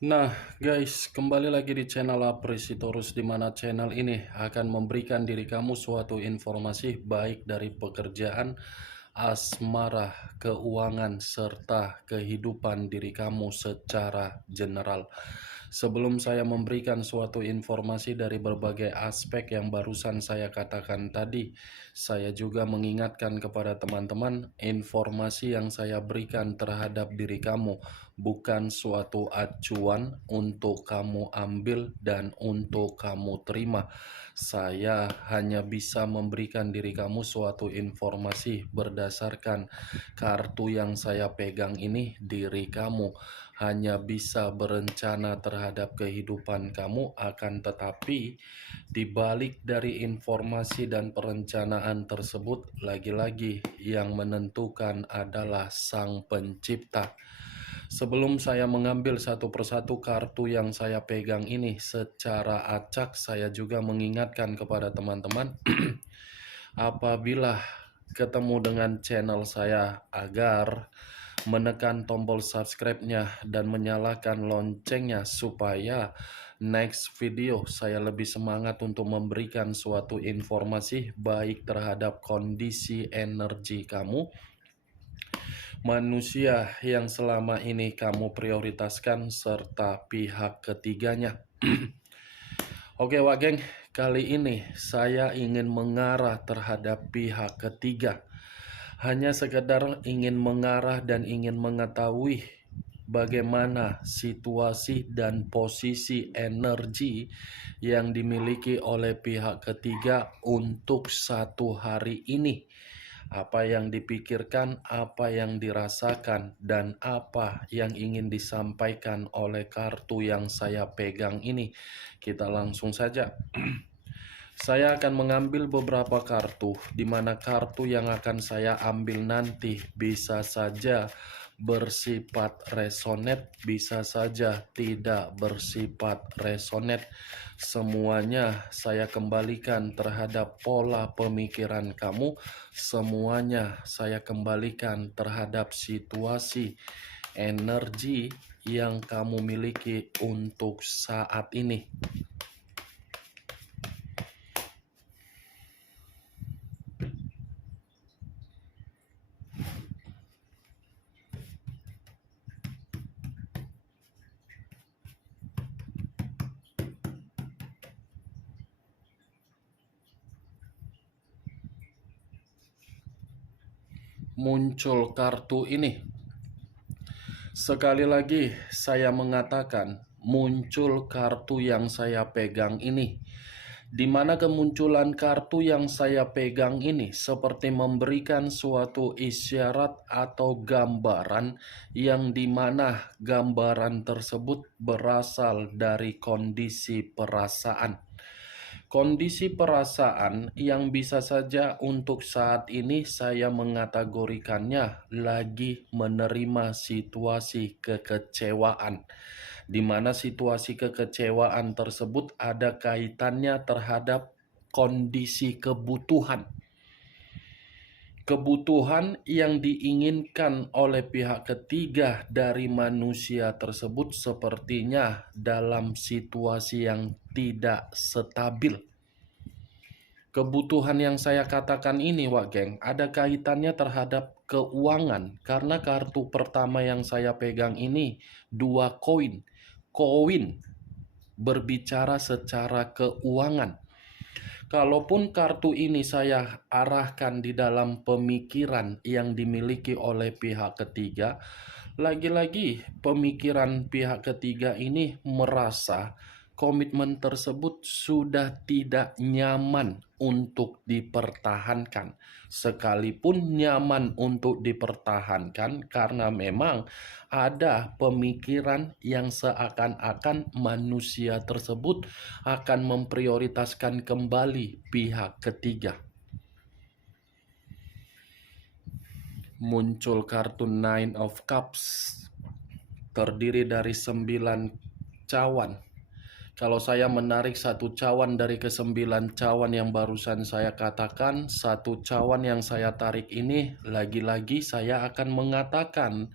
Nah, guys, kembali lagi di channel Apresitorus, di mana channel ini akan memberikan diri kamu suatu informasi baik dari pekerjaan, asmara, keuangan, serta kehidupan diri kamu secara general. Sebelum saya memberikan suatu informasi dari berbagai aspek yang barusan saya katakan tadi, saya juga mengingatkan kepada teman-teman, informasi yang saya berikan terhadap diri kamu bukan suatu acuan untuk kamu ambil dan untuk kamu terima. Saya hanya bisa memberikan diri kamu suatu informasi berdasarkan kartu yang saya pegang ini. Diri kamu hanya bisa berencana terhadap kehidupan kamu, akan tetapi di balik dari informasi dan perencanaan tersebut, lagi-lagi yang menentukan adalah Sang Pencipta. Sebelum saya mengambil satu persatu kartu yang saya pegang ini secara acak, saya juga mengingatkan kepada teman-teman apabila ketemu dengan channel saya agar menekan tombol subscribe-nya dan menyalakan loncengnya supaya next video saya lebih semangat untuk memberikan suatu informasi baik terhadap kondisi energi kamu, manusia yang selama ini kamu prioritaskan, serta pihak ketiganya. Oke Wak Geng, kali ini saya ingin mengarah terhadap pihak ketiga. Hanya sekedar ingin mengarah dan ingin mengetahui bagaimana situasi dan posisi energi yang dimiliki oleh pihak ketiga untuk satu hari ini. Apa yang dipikirkan, apa yang dirasakan, dan apa yang ingin disampaikan oleh kartu yang saya pegang ini. Kita langsung saja. Saya akan mengambil beberapa kartu, di mana kartu yang akan saya ambil nanti bisa saja bersifat resonate, bisa saja tidak bersifat resonate. Semuanya saya kembalikan terhadap pola pemikiran kamu, semuanya saya kembalikan terhadap situasi energi yang kamu miliki untuk saat ini. Muncul kartu ini. Sekali lagi saya mengatakan, muncul kartu yang saya pegang ini. Di mana kemunculan kartu yang saya pegang ini seperti memberikan suatu isyarat atau gambaran, yang dimana gambaran tersebut berasal dari kondisi perasaan. Kondisi perasaan yang bisa saja untuk saat ini saya mengategorikannya lagi menerima situasi kekecewaan, di mana situasi kekecewaan tersebut ada kaitannya terhadap kondisi kebutuhan. Kebutuhan yang diinginkan oleh pihak ketiga dari manusia tersebut sepertinya dalam situasi yang tidak stabil. Kebutuhan yang saya katakan ini, Wak Geng, ada kaitannya terhadap keuangan. Karena kartu pertama yang saya pegang ini, dua koin. Koin berbicara secara keuangan. Kalaupun kartu ini saya arahkan di dalam pemikiran yang dimiliki oleh pihak ketiga, lagi-lagi pemikiran pihak ketiga ini merasa komitmen tersebut sudah tidak nyaman untuk dipertahankan. Sekalipun nyaman untuk dipertahankan karena memang ada pemikiran yang seakan-akan manusia tersebut akan memprioritaskan kembali pihak ketiga. Muncul kartu Nine of Cups, terdiri dari 9 cawan. Kalau saya menarik satu cawan dari ke-9 cawan yang barusan saya katakan, satu cawan yang saya tarik ini, lagi-lagi saya akan mengatakan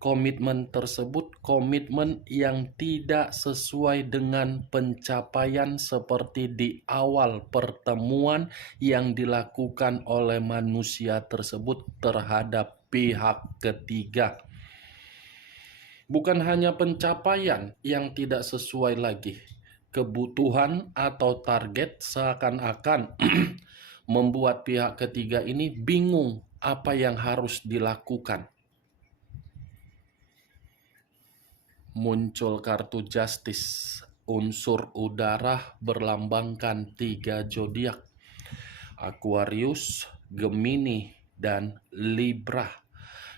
komitmen tersebut komitmen yang tidak sesuai dengan pencapaian seperti di awal pertemuan yang dilakukan oleh manusia tersebut terhadap pihak ketiga. Bukan hanya pencapaian yang tidak sesuai lagi, kebutuhan atau target seakan-akan membuat pihak ketiga ini bingung apa yang harus dilakukan. Muncul kartu Justice, unsur udara berlambangkan 3 zodiak, Aquarius, Gemini, dan Libra.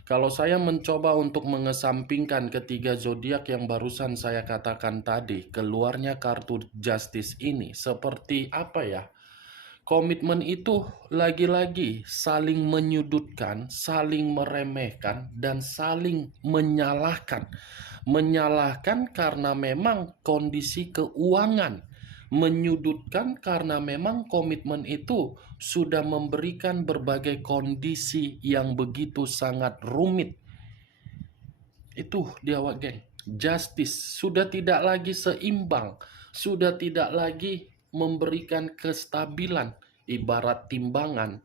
Kalau saya mencoba untuk mengesampingkan ketiga zodiak yang barusan saya katakan tadi, keluarnya kartu Justice ini seperti apa ya? Komitmen itu lagi-lagi saling menyudutkan, saling meremehkan, dan saling menyalahkan. Menyalahkan karena memang kondisi keuangan, menyudutkan karena memang komitmen itu sudah memberikan berbagai kondisi yang begitu sangat rumit. Itu dia, geng. Justice sudah tidak lagi seimbang, sudah tidak lagi memberikan kestabilan, ibarat timbangan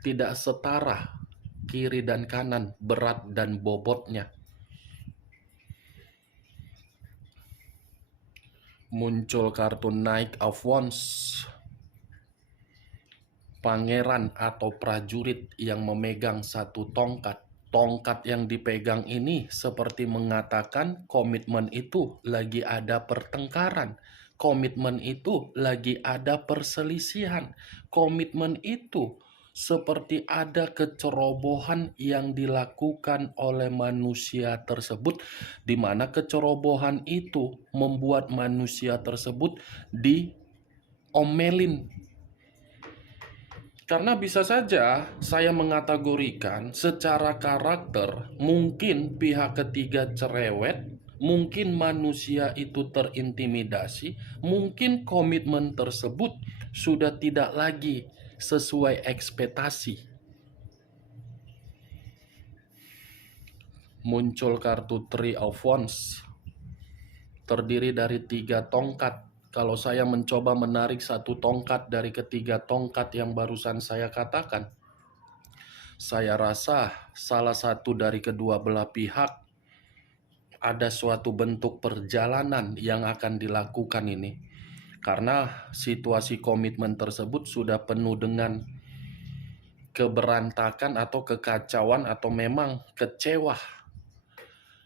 tidak setara kiri dan kanan, berat dan bobotnya. Muncul kartu Knight of Wands, pangeran atau prajurit yang memegang satu tongkat. Tongkat yang dipegang ini seperti mengatakan komitmen itu lagi ada pertengkaran. Komitmen itu lagi ada perselisihan. Komitmen itu seperti ada kecerobohan yang dilakukan oleh manusia tersebut, di mana kecerobohan itu membuat manusia tersebut diomelin. Karena bisa saja saya mengategorikan secara karakter, mungkin pihak ketiga cerewet, mungkin manusia itu terintimidasi, mungkin komitmen tersebut sudah tidak lagi sesuai ekspektasi. Muncul kartu Three of Wands, terdiri dari 3 tongkat. Kalau saya mencoba menarik satu tongkat dari ketiga tongkat yang barusan saya katakan, saya rasa salah satu dari kedua belah pihak ada suatu bentuk perjalanan yang akan dilakukan ini. Karena situasi komitmen tersebut sudah penuh dengan keberantakan atau kekacauan atau memang kecewa.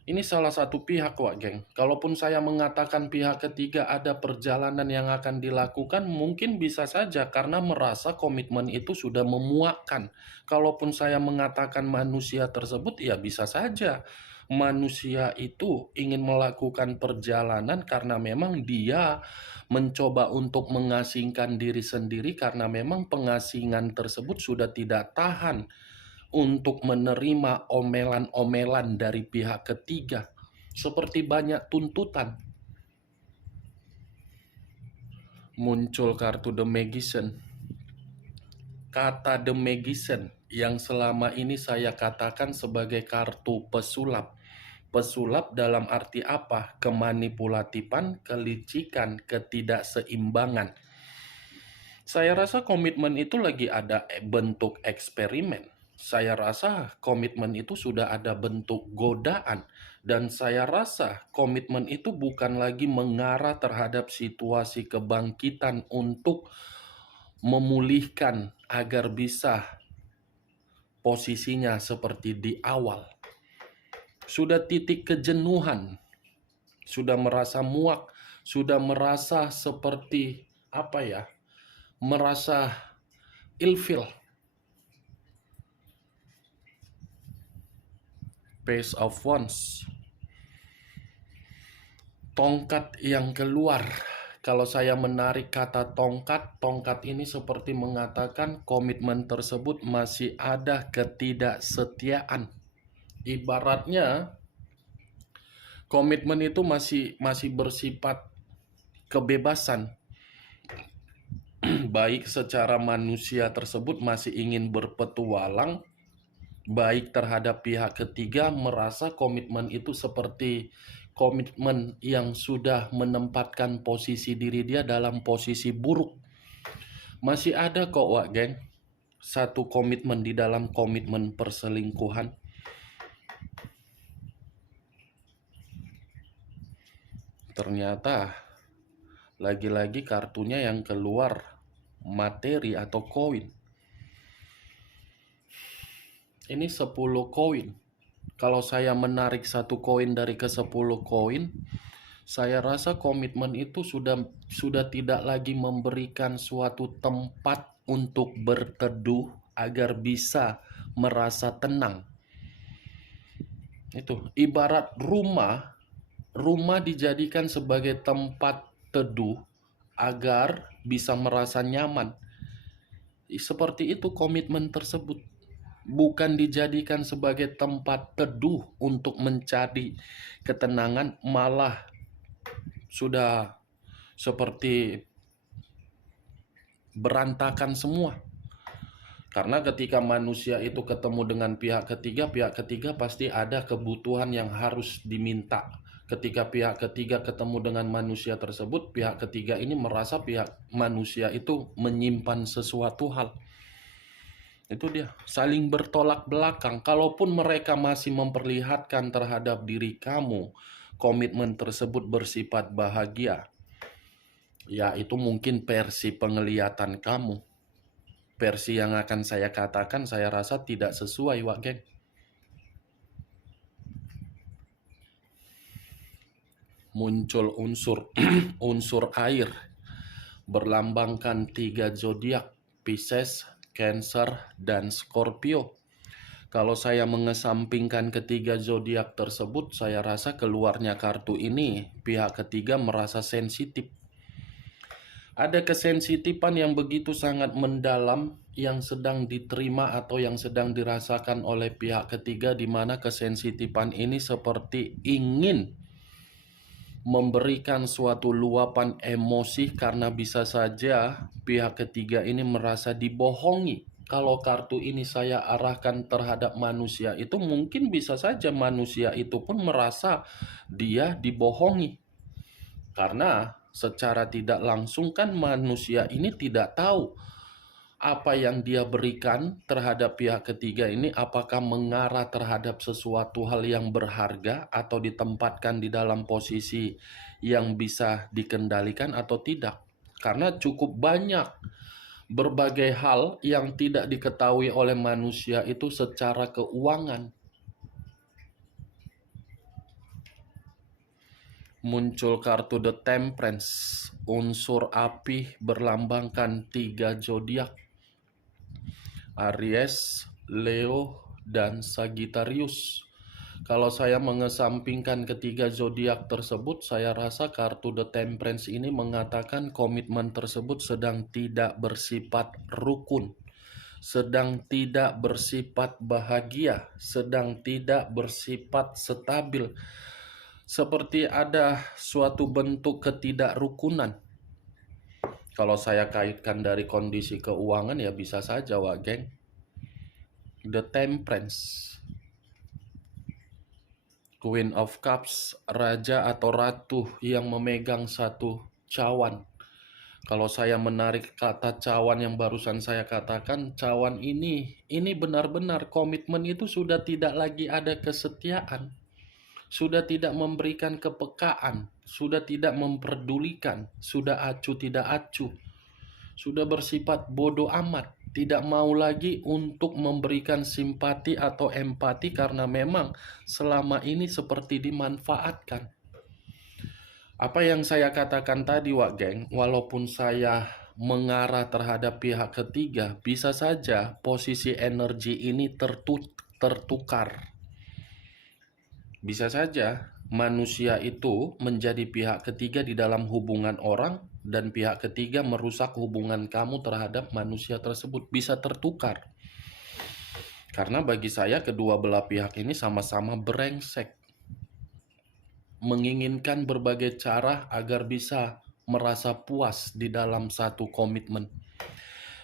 Ini salah satu pihak, geng. Kalaupun saya mengatakan pihak ketiga ada perjalanan yang akan dilakukan, mungkin bisa saja karena merasa komitmen itu sudah memuakkan. Kalaupun saya mengatakan manusia tersebut, ya bisa saja. Manusia itu ingin melakukan perjalanan karena memang dia mencoba untuk mengasingkan diri sendiri karena memang pengasingan tersebut sudah tidak tahan untuk menerima omelan-omelan dari pihak ketiga, seperti banyak tuntutan. Muncul kartu The Magician. Kata The Magician yang selama ini saya katakan sebagai kartu pesulap. Pesulap dalam arti apa? Kemanipulatifan, kelicikan, ketidakseimbangan. Saya rasa komitmen itu lagi ada bentuk eksperimen. Saya rasa komitmen itu sudah ada bentuk godaan. Dan saya rasa komitmen itu bukan lagi mengarah terhadap situasi kebangkitan untuk memulihkan agar bisa posisinya seperti di awal. Sudah titik kejenuhan, sudah merasa muak, sudah merasa seperti merasa ilfil. Page of Wands, tongkat yang keluar. Kalau saya menarik kata tongkat, tongkat ini seperti mengatakan komitmen tersebut masih ada ketidaksetiaan. Ibaratnya komitmen itu masih bersifat kebebasan. Baik secara manusia tersebut masih ingin berpetualang, baik terhadap pihak ketiga merasa komitmen itu seperti komitmen yang sudah menempatkan posisi diri dia dalam posisi buruk. Masih ada kok Wak Geng, satu komitmen di dalam komitmen perselingkuhan. Ternyata lagi-lagi kartunya yang keluar materi atau koin. Ini 10 koin. Kalau saya menarik satu koin dari ke 10 koin, saya rasa komitmen itu sudah tidak lagi memberikan suatu tempat untuk berteduh agar bisa merasa tenang. Itu ibarat rumah dijadikan sebagai tempat teduh agar bisa merasa nyaman. Seperti itu komitmen tersebut. Bukan dijadikan sebagai tempat teduh untuk mencari ketenangan, malah sudah seperti berantakan semua. Karena ketika manusia itu ketemu dengan pihak ketiga pasti ada kebutuhan yang harus diminta. Ketika pihak ketiga ketemu dengan manusia tersebut, pihak ketiga ini merasa pihak manusia itu menyimpan sesuatu hal. Itu dia, saling bertolak belakang. Kalaupun mereka masih memperlihatkan terhadap diri kamu, komitmen tersebut bersifat bahagia, ya itu mungkin versi penglihatan kamu. Versi yang akan saya katakan saya rasa tidak sesuai Wak Geng. Muncul unsur unsur air berlambangkan 3 zodiak, Pisces, Cancer, dan Scorpio. Kalau saya mengesampingkan ketiga zodiak tersebut, saya rasa keluarnya kartu ini pihak ketiga merasa sensitif. Ada kesensitifan yang begitu sangat mendalam yang sedang diterima atau yang sedang dirasakan oleh pihak ketiga, di mana kesensitifan ini seperti ingin memberikan suatu luapan emosi karena bisa saja pihak ketiga ini merasa dibohongi. Kalau kartu ini saya arahkan terhadap manusia itu, mungkin bisa saja manusia itu pun merasa dia dibohongi. Karena secara tidak langsung kan manusia ini tidak tahu apa yang dia berikan terhadap pihak ketiga ini apakah mengarah terhadap sesuatu hal yang berharga atau ditempatkan di dalam posisi yang bisa dikendalikan atau tidak. Karena cukup banyak berbagai hal yang tidak diketahui oleh manusia itu secara keuangan. Muncul kartu The Temperance, unsur api berlambangkan 3 zodiak, Aries, Leo, dan Sagittarius. Kalau saya mengesampingkan ketiga zodiak tersebut, saya rasa kartu The Temperance ini mengatakan komitmen tersebut sedang tidak bersifat rukun, sedang tidak bersifat bahagia, sedang tidak bersifat stabil. Seperti ada suatu bentuk ketidakrukunan. Kalau saya kaitkan dari kondisi keuangan ya bisa saja Wak Geng. The Temperance, Queen of Cups, raja atau ratu yang memegang satu cawan. Kalau saya menarik kata cawan yang barusan saya katakan, cawan ini benar-benar komitmen itu sudah tidak lagi ada kesetiaan. Sudah tidak memberikan kepekaan, sudah tidak memperdulikan, sudah acuh tidak acuh, sudah bersifat bodoh amat, tidak mau lagi untuk memberikan simpati atau empati karena memang selama ini seperti dimanfaatkan. Apa yang saya katakan tadi Wak Geng, walaupun saya mengarah terhadap pihak ketiga, bisa saja posisi energi ini tertukar. Bisa saja manusia itu menjadi pihak ketiga di dalam hubungan orang dan pihak ketiga merusak hubungan kamu terhadap manusia tersebut. Bisa tertukar. Karena bagi saya kedua belah pihak ini sama-sama brengsek. Menginginkan berbagai cara agar bisa merasa puas di dalam satu komitmen.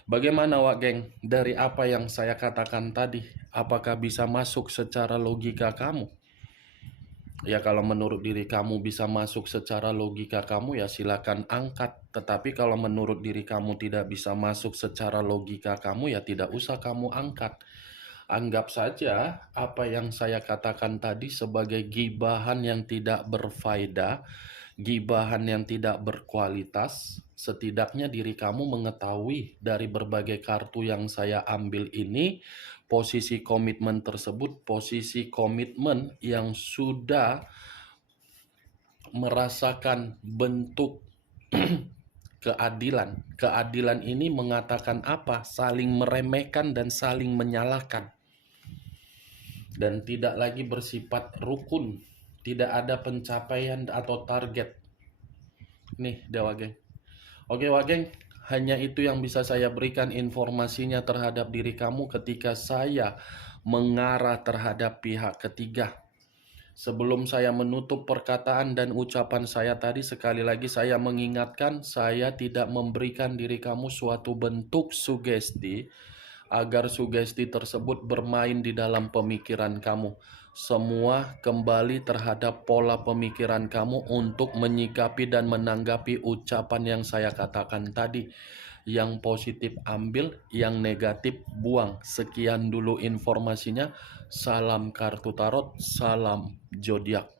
Bagaimana Wak Geng, dari apa yang saya katakan tadi, apakah bisa masuk secara logika kamu? Ya kalau menurut diri kamu bisa masuk secara logika kamu ya silakan angkat. Tetapi kalau menurut diri kamu tidak bisa masuk secara logika kamu ya tidak usah kamu angkat. Anggap saja apa yang saya katakan tadi sebagai gibahan yang tidak berfaedah, gibahan yang tidak berkualitas. Setidaknya diri kamu mengetahui dari berbagai kartu yang saya ambil ini, posisi komitmen tersebut, posisi komitmen yang sudah merasakan bentuk keadilan. Keadilan ini mengatakan apa? Saling meremehkan dan saling menyalahkan. Dan tidak lagi bersifat rukun. Tidak ada pencapaian atau target. Nih, Dewa Geng. Oke, Wak Geng, hanya itu yang bisa saya berikan informasinya terhadap diri kamu ketika saya mengarah terhadap pihak ketiga. Sebelum saya menutup perkataan dan ucapan saya tadi, sekali lagi saya mengingatkan, saya tidak memberikan diri kamu suatu bentuk sugesti agar sugesti tersebut bermain di dalam pemikiran kamu. Semua kembali terhadap pola pemikiran kamu untuk menyikapi dan menanggapi ucapan yang saya katakan tadi. Yang positif ambil, yang negatif buang. Sekian dulu informasinya. Salam kartu tarot, salam zodiak.